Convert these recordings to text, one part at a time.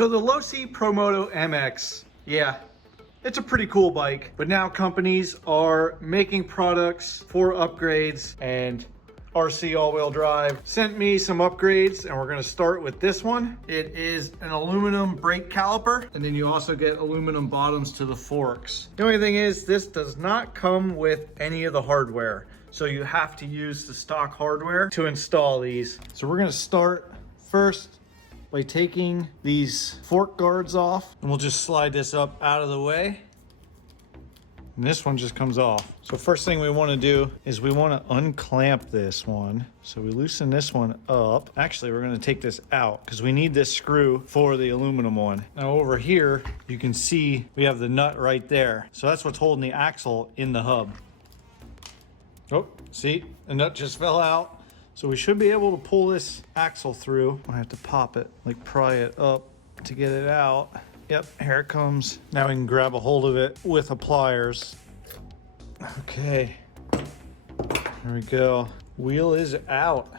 So the Losi ProMoto MX, yeah, it's a pretty cool bike, but now companies are making products for upgrades, and RC all-wheel drive sent me some upgrades, and we're gonna start with this one. It is an aluminum brake caliper, and then you also get aluminum bottoms to the forks. The only thing is, this does not come with any of the hardware, so you have to use the stock hardware to install these. So we're gonna start first by taking these fork guards off, and we'll just slide this up out of the way. And this one just comes off. So first thing we want to do is we want to unclamp this one. So we loosen this one up. Actually, we're going to take this out because we need this screw for the aluminum one. Now over here, you can see we have the nut right there. So that's what's holding the axle in the hub. Oh, see, the nut just fell out. So we should be able to pull this axle through. I have to pop it, like pry it up to get it out. Yep, here it comes. Now we can grab a hold of it with the pliers. Okay, there we go. Wheel is out.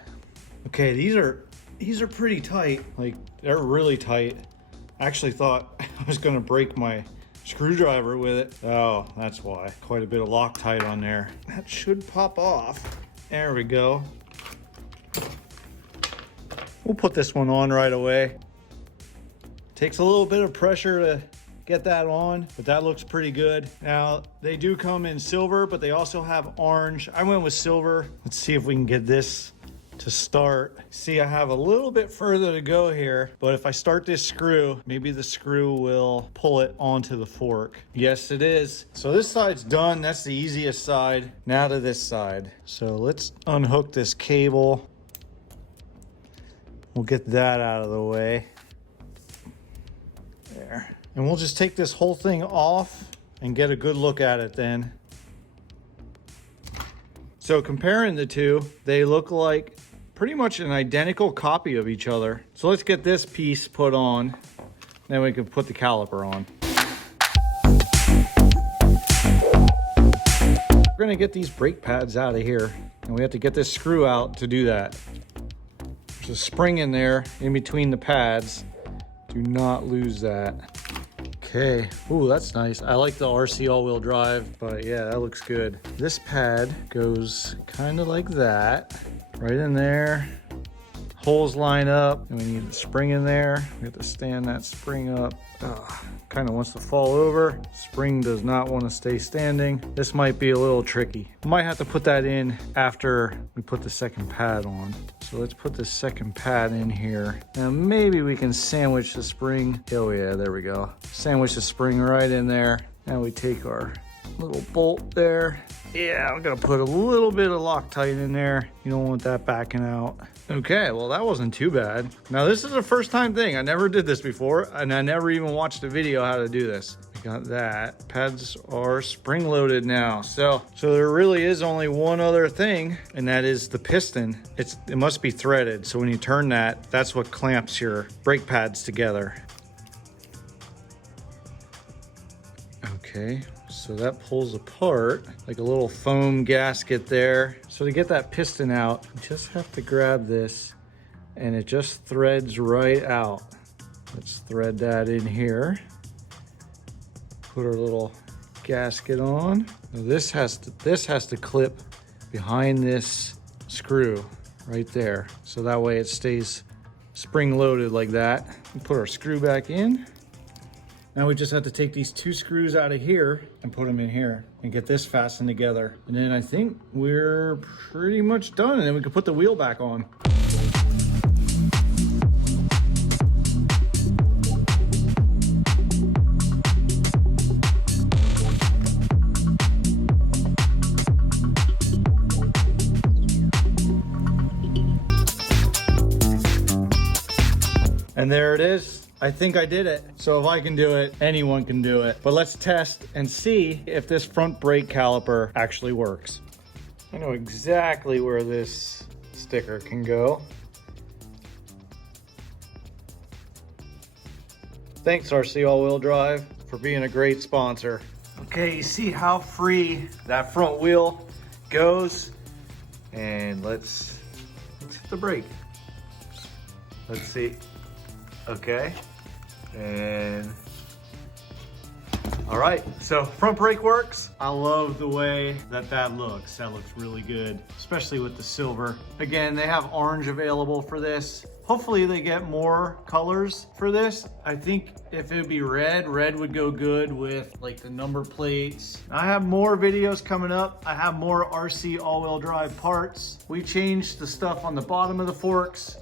Okay, these are pretty tight. Like, they're really tight. I actually thought I was gonna break my screwdriver with it. Oh, that's why. Quite a bit of Loctite on there. That should pop off. There we go. We'll put this one on right away. Takes a little bit of pressure to get that on, but that looks pretty good. Now, they do come in silver, but they also have orange. I went with silver. Let's see if we can get this to start. See, I have a little bit further to go here, but if I start this screw, maybe the screw will pull it onto the fork. Yes, it is. So this side's done. That's the easiest side. Now to this side. So let's unhook this cable. We'll get that out of the way. There. And we'll just take this whole thing off and get a good look at it then. So comparing the two, they look like pretty much an identical copy of each other. So let's get this piece put on, then we can put the caliper on. We're gonna get these brake pads out of here, and we have to get this screw out to do that. There's a spring in there in between the pads. Do not lose that. Okay, ooh, that's nice. I like the RC all-wheel drive, but yeah, that looks good. This pad goes kind of like that, right in there. Holes line up, and we need the spring in there. We have to stand that spring up. Kind of wants to fall over. Spring does not want to stay standing. This might be a little tricky. Might have to put that in after we put the second pad on. So let's put the second pad in here. Now maybe we can sandwich the spring. Oh yeah, there we go. Sandwich the spring right in there. Now we take our little bolt there. Yeah, I'm gonna put a little bit of Loctite in there. You don't want that backing out. Okay, well that wasn't too bad. Now this is a first time thing. I never did this before, and I never even watched a video how to do this. We got that. Pads are spring loaded now. So there really is only one other thing, and that is the piston. It must be threaded. So when you turn that, that's what clamps your brake pads together. Okay. So that pulls apart like a little foam gasket there. So to get that piston out, you just have to grab this and it just threads right out. Let's thread that in here. Put our little gasket on. Now this has to clip behind this screw right there. So that way it stays spring loaded like that. We put our screw back in. Now we just have to take these two screws out of here and put them in here and get this fastened together. And then I think we're pretty much done, and then we can put the wheel back on. And there it is. I think I did it. So if I can do it, anyone can do it. But let's test and see if this front brake caliper actually works. I know exactly where this sticker can go. Thanks, RC All-Wheel Drive, for being a great sponsor. Okay, you see how free that front wheel goes? And let's hit the brake. Let's see. Okay. And all right, so front brake works. I love the way that looks. That looks really good, especially with the silver. Again, they have orange available for this. Hopefully they get more colors for this. I think if it would be red would go good with like the number plates. I have more videos coming up. I have more RC all-wheel drive parts. We changed the stuff on the bottom of the forks.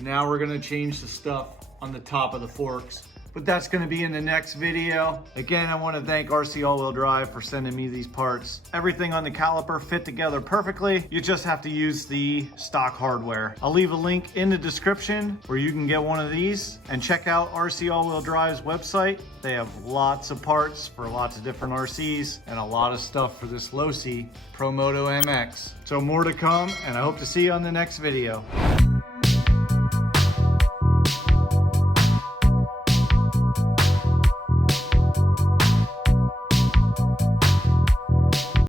Now we're gonna change the stuff on the top of the forks. But that's gonna be in the next video. Again, I wanna thank RC All-Wheel Drive for sending me these parts. Everything on the caliper fit together perfectly. You just have to use the stock hardware. I'll leave a link in the description where you can get one of these, and check out RC All-Wheel Drive's website. They have lots of parts for lots of different RCs and a lot of stuff for this Losi ProMoto MX. So more to come, and I hope to see you on the next video.